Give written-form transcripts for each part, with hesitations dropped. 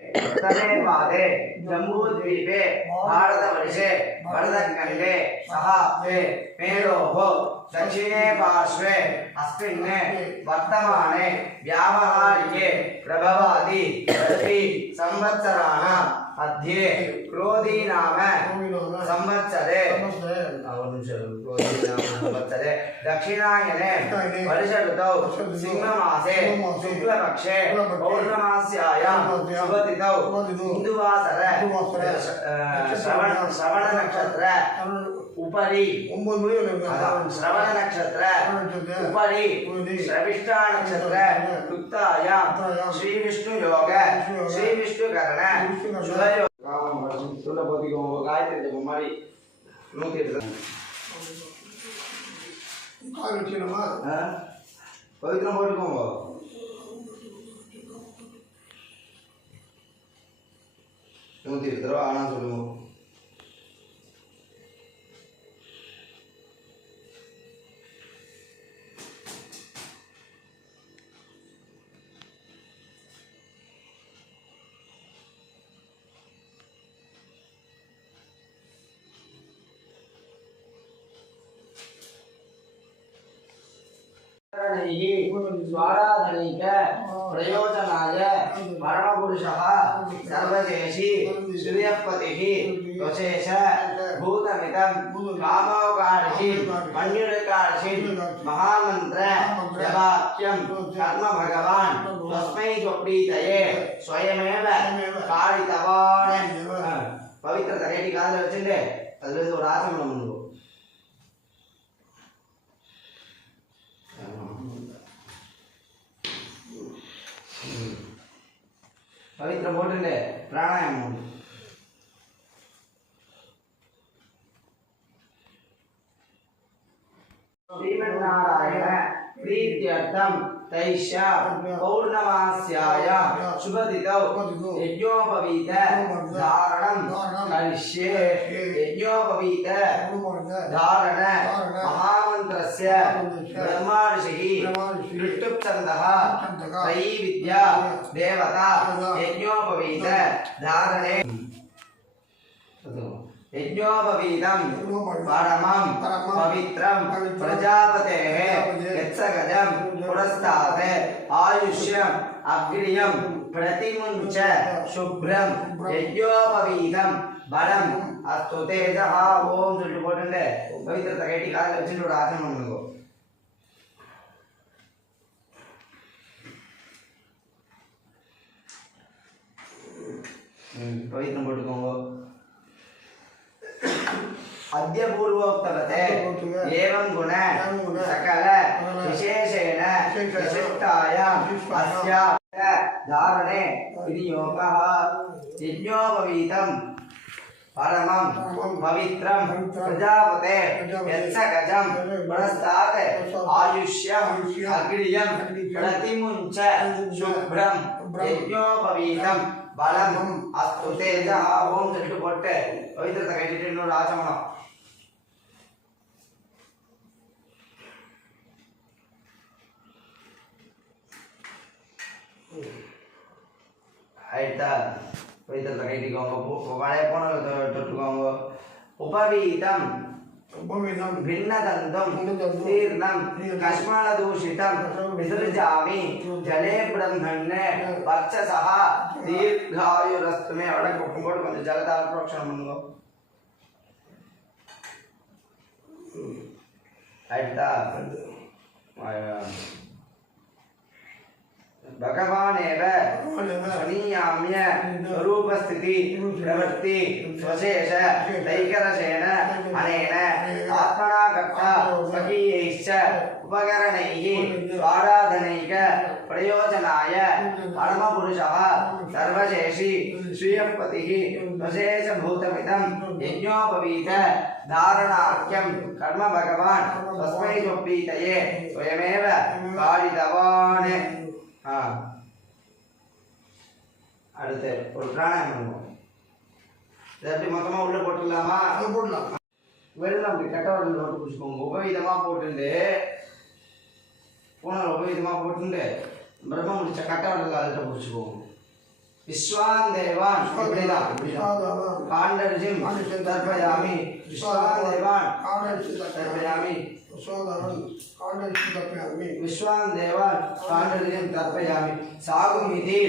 प्रथमे पादे जम्बूद्वीपे भारतवर्षे भरतखण्डे सहाब्दे मेरोः दक्षिणे पार्श्वे अस्मिन् वर्तमाने व्यावहारिके प्रभवादि प्रति संवत्सराणां मध्ये क्रोधी नाम संवत्सरे दक्षिणायने वर्ष ऋतौ सिंहमासे शुक्लपक्षे पौर्णमास्यायां शुभतिथौ हिन्दुवासर श्रवण नक्षत्र उपरि श्रवण नक्षत्र उपरि श्रविष्ठा नक्षत्र युक्तायां श्री विष्णु योग श्री विष्णु करण शुभ योग गायत्री जप मारी 108 पवित्र போட்டுக்கோங்க நூத்தி தடவை ஆனா சொல்லுங்க स्वाराधनिक प्रयोजनाय परमपुरुषः सर्वदेशी श्रियपतिः वशेष भूतमितं कामोकार्षि मन्युरकार्षि महामन्त्र जपाख्यं कर्म भगवान् तस्मै स्वप्रीतये स्वयमेव कारितवान् पवित्र तरेटी कादल वच्चिंडे अदुलेंदु ओरु आसमनं उंडु पवित्र போட்டுண்டே प्राणायाम श्रीमन्नारायण प्रीत्यर्थं तैष्या पौर्णमास्याय शुभतिथौ यज्ञोपवीत धारणं करिष्ये यज्ञोपवीत धारण महामन्त्रस्य ब्रह्मर्षिः विष्णुच्छन्दः त्रयी विद्या देवता यज्ञोपवीत धारणे यज्ञोपवीतं परमं पवित्रं प्रजापतेः यत्सगजं पुरस्तात् आयुष्यम् अग्रियं प्रतिमुञ्च शुभ्रं यज्ञोपवीतं बलम् अस्तु तेजः ओम சொல்லிட்டு போட்டுண்டே பவித்திரத்தை கேட்டி காலையில வச்சுட்டு ஒரு ஆசனம் பண்ணுங்க पवित्रं போட்டுக்கோங்க अद्य पूर्वोक्तवते एवं गुण सकल विशेषेण विशिष्टायां अस्या धारणे विनियोगः यज्ञोपवीतं परमं पवित्रं प्रजापते यत्सगजं पुरस्तात् आयुष्यम् अग्रियं प्रतिमुञ्च शुभ्रं यज्ञोपवीतं बलम अस्तु तेजः ओम சொல்லிட்டு போட்டு பவித்திரத்தை கட்டிட்டு இன்னொரு ஆசமனம் ஆயிட்டா பவித்திரத்தை கட்டிக்கோங்க பழைய போன தொட்டுக்கோங்க उपवीतं भिन्नदन्तं तीर्णं कश्मलदूषितं विसृजामि जले ब्रह्मण्ये वर्चसः दीर्घायुरस्तु मे वडक कुंबोड కొంచెం జలధార ప్రోక్షణ మనలో అయితా भगवानेव शनीयाम्य स्वरूपस्थिति प्रवृत्ति स्वशेष दैकरशेन अनेन आत्मना कर्ता स्वकीयैश्च उपकरणैः स्वाराधनैक प्रयोजनाय परमपुरुषः सर्वशेषी श्रियपतिः स्वशेषभूतमिदं यज्ञोपवीत धारणाख्यं कर्म भगवान् तस्मै स्वप्रीतये स्वयमेव कारितवान् அடுத்து ஒரு பிராணாயாமம் பண்ணுவோம். இதை எப்படி மொத்தமாக உள்ளே போட்டுடலாமா? போடலாம். வெறும் அப்படி கட்டவடல் மட்டும் பிடிச்சிக்கோங்க. உபவீதமாக போட்டுண்டு பூனை உபவீதமாக போட்டுண்டு பிரம்ம முடிச்ச கட்டவடல் அதில் பிடிச்சிக்கோங்க. विश्वान् देवान् काण्डऋषिं तर्पयामि विश्वान् देवान् तर्पयामि विश्वान् देवान् काण्डऋषिं तर्पयामि सागुमिति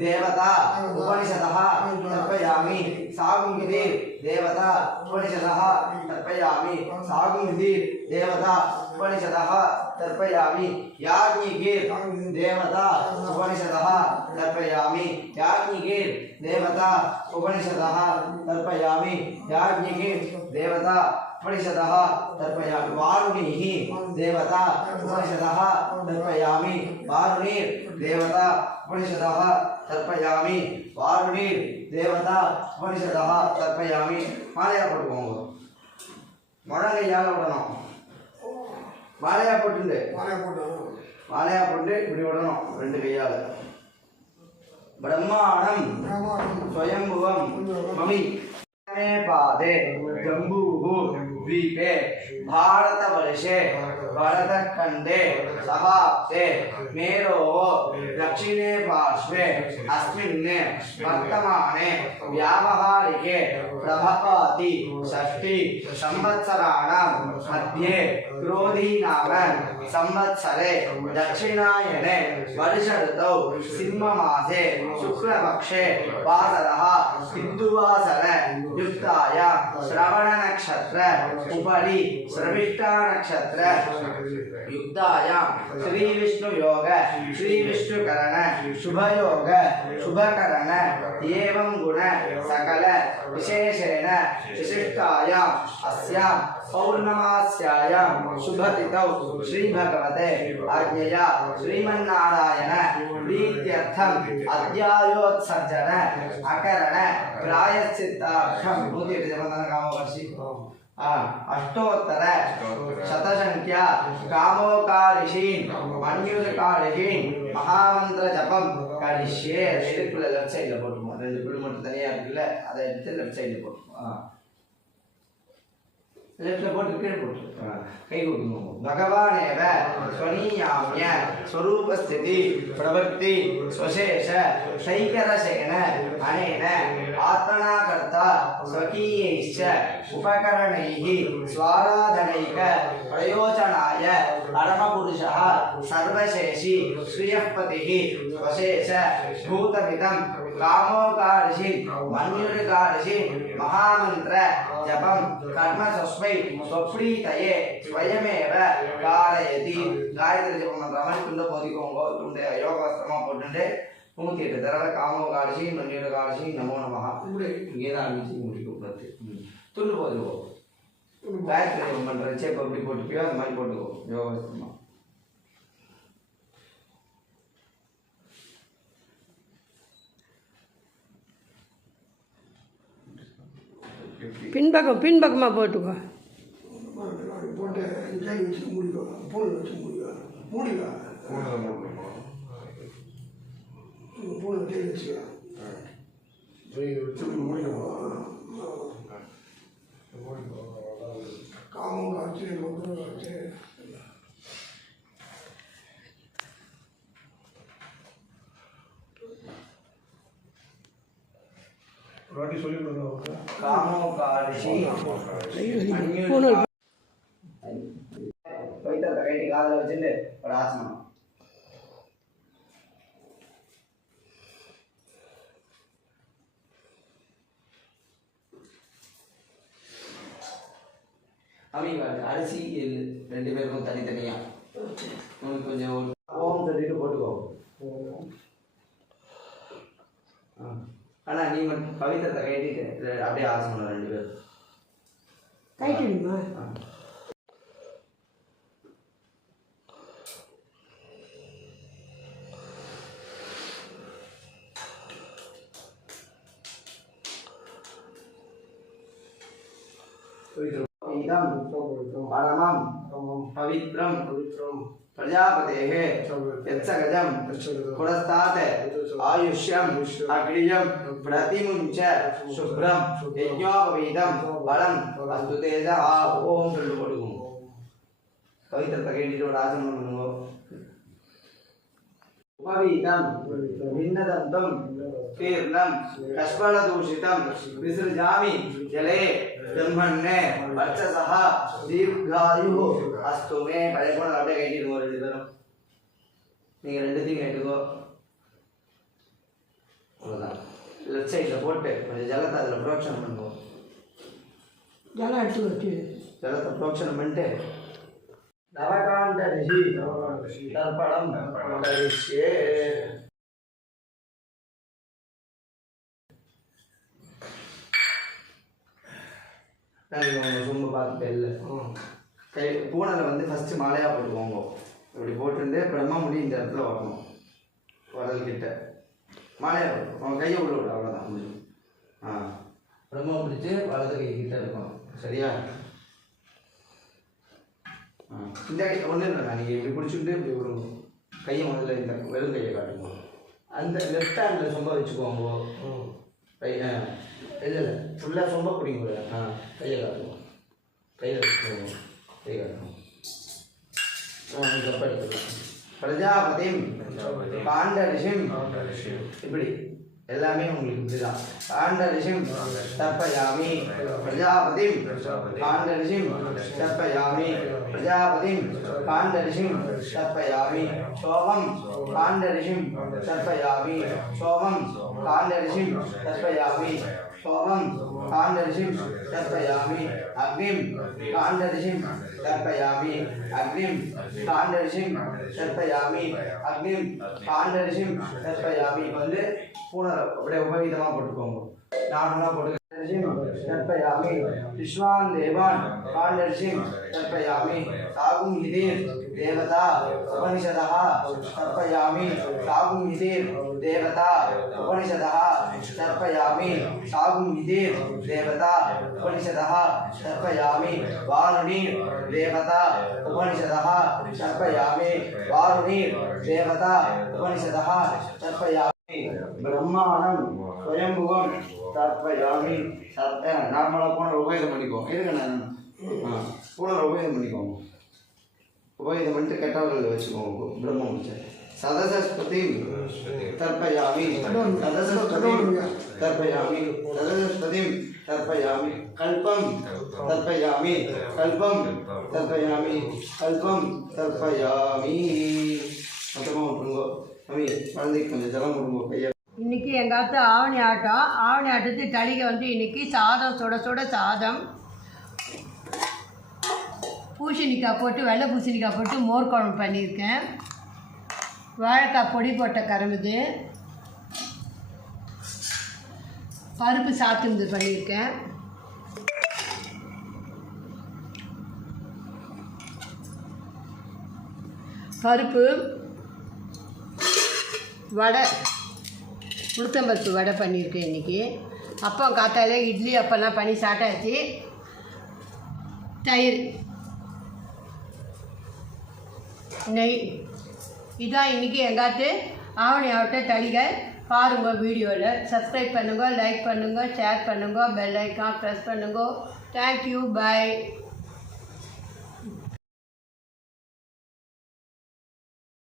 देवता उपनिषदः तर्पयामि सागुमिति देवता उपनिषदः तर्पयामि सागुमिति देवता उपनिषदः तर्पयामि याज्ञिकीर् देवता उपनिषदः तर्पयामि याज्ञिकीर् देवता उपनिषदः तर्पयामि याज्ञिकीर् देवता उपनिषदः तर्पयामि वारुणीः देवता उपनिषदः तर्पयामि वारुणीर् देवता उपनिषदः तर्पयामि वारुणीर् देवता उपनिषदः तर्पयामि மாலையா போட்டுக்கோங்க முழங்கையால விடணும் மாலையா போட்டு இப்படி விடணும் ரெண்டு கையால பிரம்மாணம் ஸ்வயம்புவம் மமி पादे जम्बूः द्वीपे भारतवर्षे भरतखण्डे सहाब्दे मेरोः दक्षिणे पार्श्वे अस्मिन् वर्तमाने व्यावहारिके प्रभवति षष्ठी संवत्सराणां मध्ये क्रोधी नाम संवत्सरे दक्षिणायने वर्ष ऋतौ सिंहमासे शुक्लपक्षे वासरः हिन्दुवासर युक्तायां श्रवण नक्षत्र उपरि श्रविष्ठा नक्षत्र युक्तायां श्री विष्णु योग श्री विष्णु करण शुभ योग शुभ करण एवं गुण सकल विशेषेण विशिष्टायां अस्यां पौर्णमास्यायां शुभतिथौ श्री भगवते आज्ञया श्रीमन्नारायण प्रीत्यर्थम अध्यायोत्सर्जन अकरण प्रायश्चित्तार्थम कामोकर्षि अष्टोत्तर शतसंख्या कामोकारिषीन् मन्युकारिषीन् महामंत्र जपम करिष्ये இதுக்குள்ள லெஃப்ட் சைடுல போட்டுமா ரெண்டு புள்ளி மட்டும் தனியா இருக்குல்ல அதை எடுத்து லெஃப்ட் சைடுல போட்டுமா लेफ्ट बोट कई को भगवान एव स्वनीयाम्य स्वरूप स्थिति प्रवृत्ति स्वशेष शैकरशेन अनेन आत्मना कर्ता स्वकीयैश्च उपकरणैः स्वाराधनैक प्रयोजनाय परमपुरुषः सर्वशेषी श्रियःपतिः स्वशेष भूतमिदं कामोकार्षि मन्युर्कार्षि महामंत्र जपम कर्म सस्मै स्वप्रीतये स्वयमेव कारयति गायत्री जपम मंत्रम तुंड बोधिकोंगो तुंड योगास्त्रम पोट्टुंडे 108 தடவை காமோகார்ஷி மன்யுர்கார்ஷி நமோ நமஹ இங்கே தான் ஆரம்பிச்சு முடிக்கும் பத்து துண்டு போதுவோ गायत्री जपम பண்றச்சே எப்படி போட்டுப்பியோ அந்த மாதிரி போட்டுக்கோ யோகாஸ்திரமா பின்பக்கமாக போட்டுக்கோ போட்டு கை வச்சு மூடிக்கோ பூனை வச்சு மூடிக்கோ மூடிக்கோ பூனை கை வச்சுக்கோ காமம் காய்ச்சி மொத்தம் காய்ச்சி रोटी सोली बोलो कामोकार्षि पवित्र तकैटी कादல வச்சிட்டு ஒரு ஆசனம் அம்மிங்க அரிசி ரெண்டு பேருக்கும் தனித்தனியா உங்களுக்கு கொஞ்சம் ஓம் சொல்லிட்டு போட்டுக்கோ ஆனா நீ மட்டும் பவித்திரத்தை கைட்டிட்டு அப்படியே ஆசனம் ரெண்டு பேரும் கைட்டிடுமா परमं पवित्रं प्रजापतेः यत्सगजं पुरस्तात् आयुष्यम् अग्रियं प्रतिमुञ्च शुभ्रं यज्ञोपवीतं बलं वस्तु तेजः ओम சொல்லு போடுங்க பவித்திரத்தை கேட்டிட்டு ஒரு ஆசனம் பண்ணுங்க उपवीतं भिन्नदन्तं कीर्णं कष्मलदूषितं विसृजामि जले ब्रह्मण्ये वर्चसः दीर्घायुः अस्तु मे पழைய அப்படியே கைட்டிடுங்க ஒரு ரெண்டு பேரும் நீங்கள் ரெண்டுத்தையும் கேட்டுக்கோ அவ்வளோதான் லெஃப்ட் சைடில் போட்டு கொஞ்சம் ஜலத்தை அதில் புரோக்ஷனம் பண்ணுவோம் ஜலம் எடுத்து வச்சு ஜலத்தை புரோக்ஷனம் பண்ணிட்டு நவகாண்ட ரிஷி தர்ப்பணம் கரிஷ்யே நாங்கள் சொம்பு பார்த்துட்டு இல்லை கை பூனலை வந்து ஃபஸ்ட்டு மாலையாக போட்டுக்கோங்க இப்படி போட்டுட்டு பிரம்மமுடி இந்த இடத்துல வரணும் வரல்கிட்ட மாலையாக போட்டு அவன் கையை உள்ள விட அவ்வளோதான் முடியும் பிரம்ம பிடிச்சி வலது கை கிட்ட இருக்கணும் சரியா இந்த கை ஒன்றும் இல்லைண்ணா நீங்கள் இப்படி பிடிச்சிட்டு இப்படி ஒரு கையை முதல்ல இந்த வெறும் கையை காட்டுங்க அந்த லெஃப்ட் ஹேண்டில் சொம்ப வச்சுக்கோங்க கை இல்லை இல்லை ஃபுல்லாக சொம்ப பிடிங்க கையை காட்டுங்க கையில் வச்சுக்கோங்க கை காட்டுங்க கப்ப எடுத்துக்கலாம் பிரஜாபதிம் காண்ட ரிஷிம் இப்படி எல்லாமே உங்களுக்கு இப்படிதான் காண்ட ரிஷிம் தர்ப்பயாமி பிரஜாபதிம் காண்ட ரிஷிம் தர்ப்பயாமி பிரஜாபதிம் காண்ட ரிஷிம் தர்ப்பயாமி சோமம் காண்ட ரிஷிம் தர்ப்பயாமி சோமம் காண்ட ரிஷிம் தர்ப்பயாமி சோமம் காண்ட ரிஷிம் தர்ப்பயாமி அக்னிம் காண்ட ரிஷிம் தர்ப்பயாமி அக்னிம் காண்ட ரிஷிம் தர்ப்பயாமி அக்னிம் காண்ட ரிஷிம் தர்ப்பயாமி வந்து பூனரை அப்படியே உபவீதமாக போட்டுக்கோங்க நார்மலாக போட்டு तर्पयामि विश्वान् देवान् काण्डर्षिं तर्पयामि सागुं हिदिर् देवता उपनिषदः तर्पयामि सागुं हिदिर् देवता उपनिषदः तर्पयामि सागुं हिदिर् देवता उपनिषदः तर्पयामि वारुणीर् देवता उपनिषदः तर्पयामि वारुणीर् देवता उपनिषदः तर्पयामि ब्रह्माणं स्वयंभुवं तर्पयामि நார்மலாக போன உபயோகம் பண்ணிக்கோங்க இருக்குண்ணா போன உபயோகம் பண்ணிக்கோங்க உபயோகம் பண்ணிட்டு கெட்டவர்களில் வச்சுக்கோங்க பிரம்ம முடிச்ச சதசஸ்பதி தர்ப்பயாமி சதசஸ்பதி தர்ப்பயாமி சதசஸ்பதி தர்ப்பயாமி கல்பம் தர்ப்பயாமி கல்பம் தர்ப்பயாமி கல்பம் தர்ப்பயாமி மொத்தமாக விட்டுருங்கோ அம்மி குழந்தைக்கு கொஞ்சம் ஜலம் விடுங்கோ கையை. இன்றைக்கி எங்கள் அத்தை ஆவணி ஆட்டத்துக்கு தளிகை வந்து இன்றைக்கி சாதம் சுட சுட சாதம் பூசணிக்காய் போட்டு வெள்ளை பூசணிக்காய் போட்டு மோர் குழம்பு பண்ணியிருக்கேன். வாழைக்காய் பொடி போட்ட கரும்புது பருப்பு சாத்துந்து பண்ணியிருக்கேன். பருப்பு வடை உளுத்தம்பருப்பு வடை பண்ணியிருக்கேன் இன்றைக்கி. அப்போ காத்தால இட்லி அப்போல்லாம் பண்ணி சாப்பிட்டாச்சு. தயிர் நெய் இதான் இன்றைக்கி எங்காத்து ஆவணி ஆவட்ட தளிகை. பாருங்க வீடியோவில் சப்ஸ்கிரைப் பண்ணுங்க, லைக் பண்ணுங்க, ஷேர் பண்ணுங்க, பெல் ஐக்கான் ப்ரெஸ் பண்ணுங்க. தேங்க்யூ, பாய்.